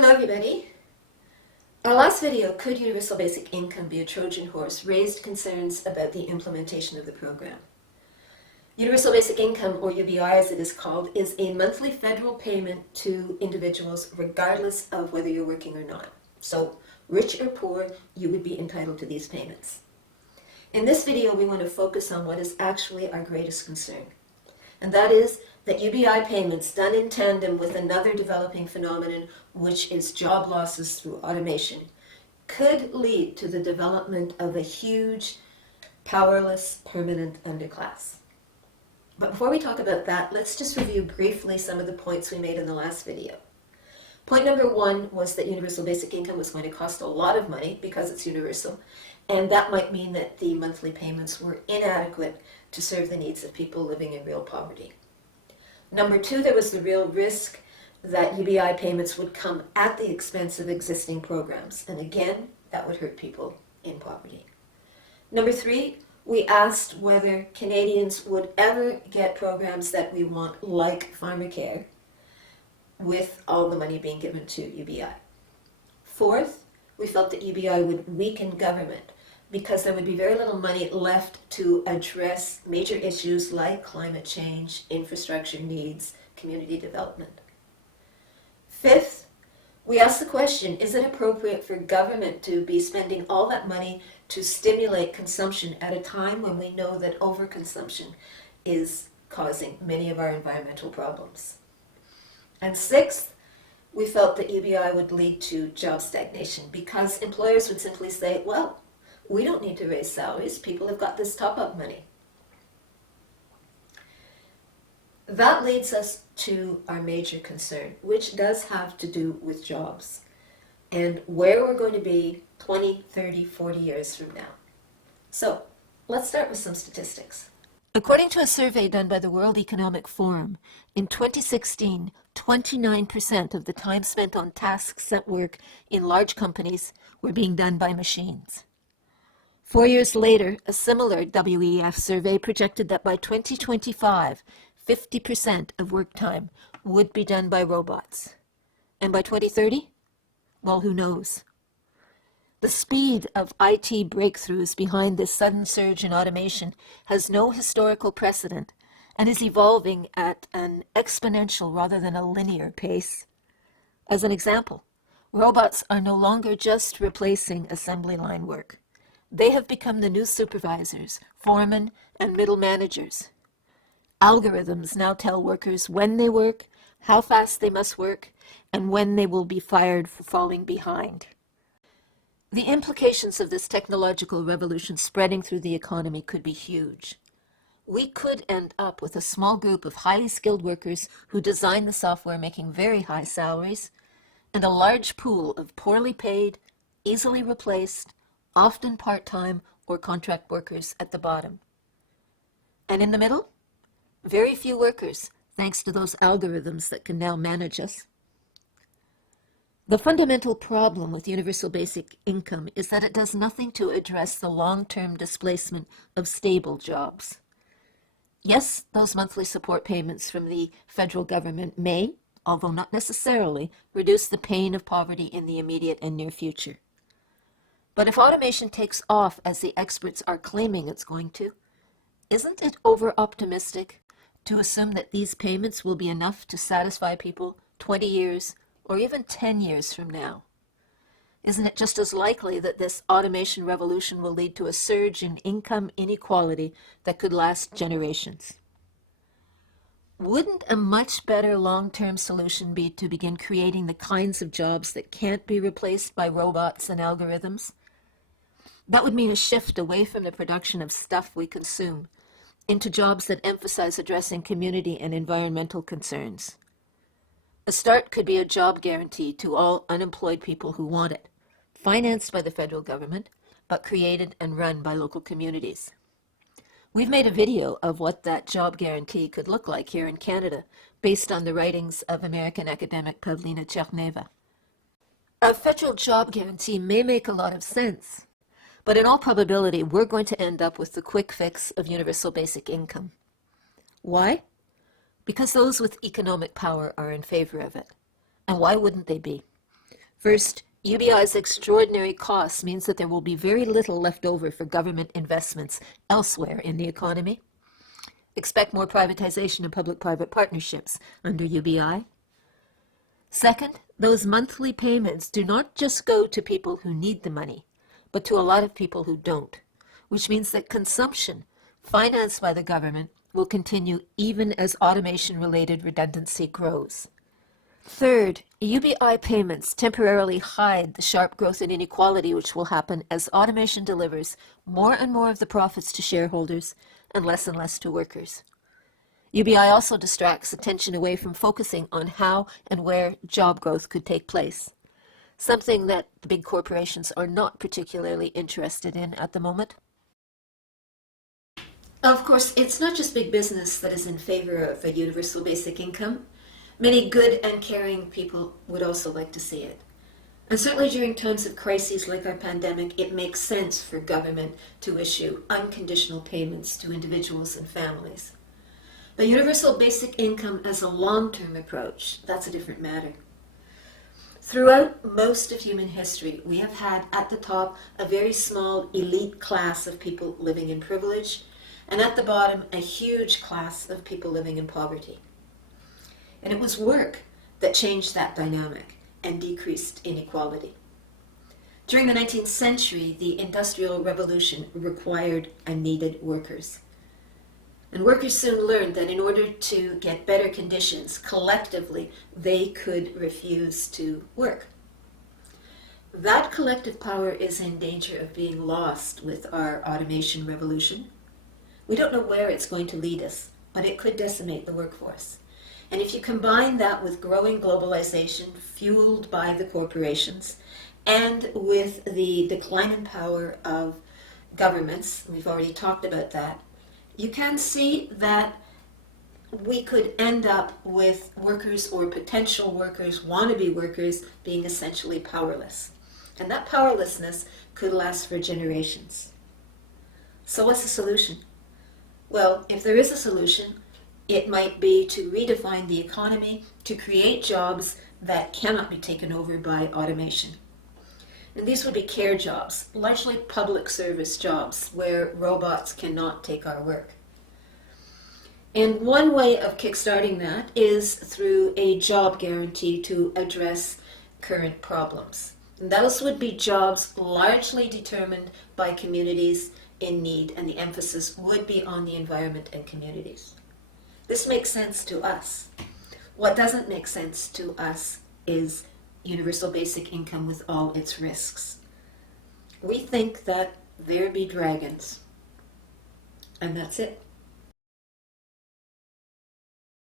Hello everybody. Our last video, Could Universal Basic Income Be a Trojan Horse?, raised concerns about the implementation of the program. Universal Basic Income, or UBI as it is called, is a monthly federal payment to individuals regardless of whether you're working or not. So, rich or poor, you would be entitled to these payments. In this video, we want to focus on what is actually our greatest concern, and that is that UBI payments done in tandem with another developing phenomenon, which is job losses through automation, could lead to the development of a huge, powerless, permanent underclass. But before we talk about that, let's just review briefly some of the points we made in the last video. Point number one was that universal basic income was going to cost a lot of money because it's universal, and that might mean that the monthly payments were inadequate to serve the needs of people living in real poverty. Number two, there was the real risk that UBI payments would come at the expense of existing programs, and again, that would hurt people in poverty. Number three, we asked whether Canadians would ever get programs that we want, like pharmacare, with all the money being given to UBI. Fourth, we felt that UBI would weaken government because there would be very little money left to address major issues like climate change, infrastructure needs, community development. Fifth, we asked the question, is it appropriate for government to be spending all that money to stimulate consumption at a time when we know that overconsumption is causing many of our environmental problems? And sixth, we felt that UBI would lead to job stagnation because employers would simply say, well, we don't need to raise salaries. People have got this top-up money. That leads us to our major concern, which does have to do with jobs and where we're going to be 20, 30, 40 years from now. So let's start with some statistics. According to a survey done by the World Economic Forum, in 2016, 29% of the time spent on tasks at work in large companies were being done by machines. 4 years later, a similar WEF survey projected that by 2025, 50% of work time would be done by robots. And by 2030? Well, who knows? The speed of IT breakthroughs behind this sudden surge in automation has no historical precedent and is evolving at an exponential rather than a linear pace. As an example, robots are no longer just replacing assembly line work. They have become the new supervisors, foremen, and middle managers. Algorithms now tell workers when they work, how fast they must work, and when they will be fired for falling behind. The implications of this technological revolution spreading through the economy could be huge. We could end up with a small group of highly skilled workers who design the software making very high salaries, and a large pool of poorly paid, easily replaced, often part-time or contract workers at the bottom. And in the middle, very few workers, thanks to those algorithms that can now manage us. The fundamental problem with universal basic income is that it does nothing to address the long-term displacement of stable jobs. Yes, those monthly support payments from the federal government may, although not necessarily, reduce the pain of poverty in the immediate and near future. But if automation takes off as the experts are claiming it's going to, isn't it over-optimistic to assume that these payments will be enough to satisfy people 20 years or even 10 years from now? Isn't it just as likely that this automation revolution will lead to a surge in income inequality that could last generations? Wouldn't a much better long-term solution be to begin creating the kinds of jobs that can't be replaced by robots and algorithms? That would mean a shift away from the production of stuff we consume into jobs that emphasize addressing community and environmental concerns. A start could be a job guarantee to all unemployed people who want it, financed by the federal government, but created and run by local communities. We've made a video of what that job guarantee could look like here in Canada, based on the writings of American academic Pavlina Tcherneva. A federal job guarantee may make a lot of sense, but in all probability, we're going to end up with the quick fix of universal basic income. Why? Because those with economic power are in favor of it. And why wouldn't they be? First, UBI's extraordinary costs means that there will be very little left over for government investments elsewhere in the economy. Expect more privatization and public-private partnerships under UBI. Second, those monthly payments do not just go to people who need the money, but to a lot of people who don't, which means that consumption, financed by the government, will continue even as automation-related redundancy grows. Third, UBI payments temporarily hide the sharp growth in inequality which will happen as automation delivers more and more of the profits to shareholders and less to workers. UBI also distracts attention away from focusing on how and where job growth could take place, something that the big corporations are not particularly interested in at the moment. Of course, it's not just big business that is in favor of a universal basic income. Many good and caring people would also like to see it. And certainly during times of crises like our pandemic, it makes sense for government to issue unconditional payments to individuals and families. The universal basic income as a long-term approach, that's a different matter. Throughout most of human history, we have had at the top a very small elite class of people living in privilege, and at the bottom a huge class of people living in poverty. And it was work that changed that dynamic and decreased inequality. During the 19th century, the Industrial Revolution required and needed workers. And workers soon learned that in order to get better conditions, collectively, they could refuse to work. That collective power is in danger of being lost with our automation revolution. We don't know where it's going to lead us, but it could decimate the workforce. And if you combine that with growing globalization fueled by the corporations and with the decline in power of governments, we've already talked about that, you can see that we could end up with workers or potential workers, wannabe workers, being essentially powerless. And that powerlessness could last for generations. So what's the solution? Well, if there is a solution, it might be to redefine the economy, to create jobs that cannot be taken over by automation. And these would be care jobs, largely public service jobs where robots cannot take our work. And one way of kickstarting that is through a job guarantee to address current problems. And those would be jobs largely determined by communities in need, and the emphasis would be on the environment and communities. This makes sense to us. What doesn't make sense to us is universal basic income with all its risks. We think that there be dragons. And that's it.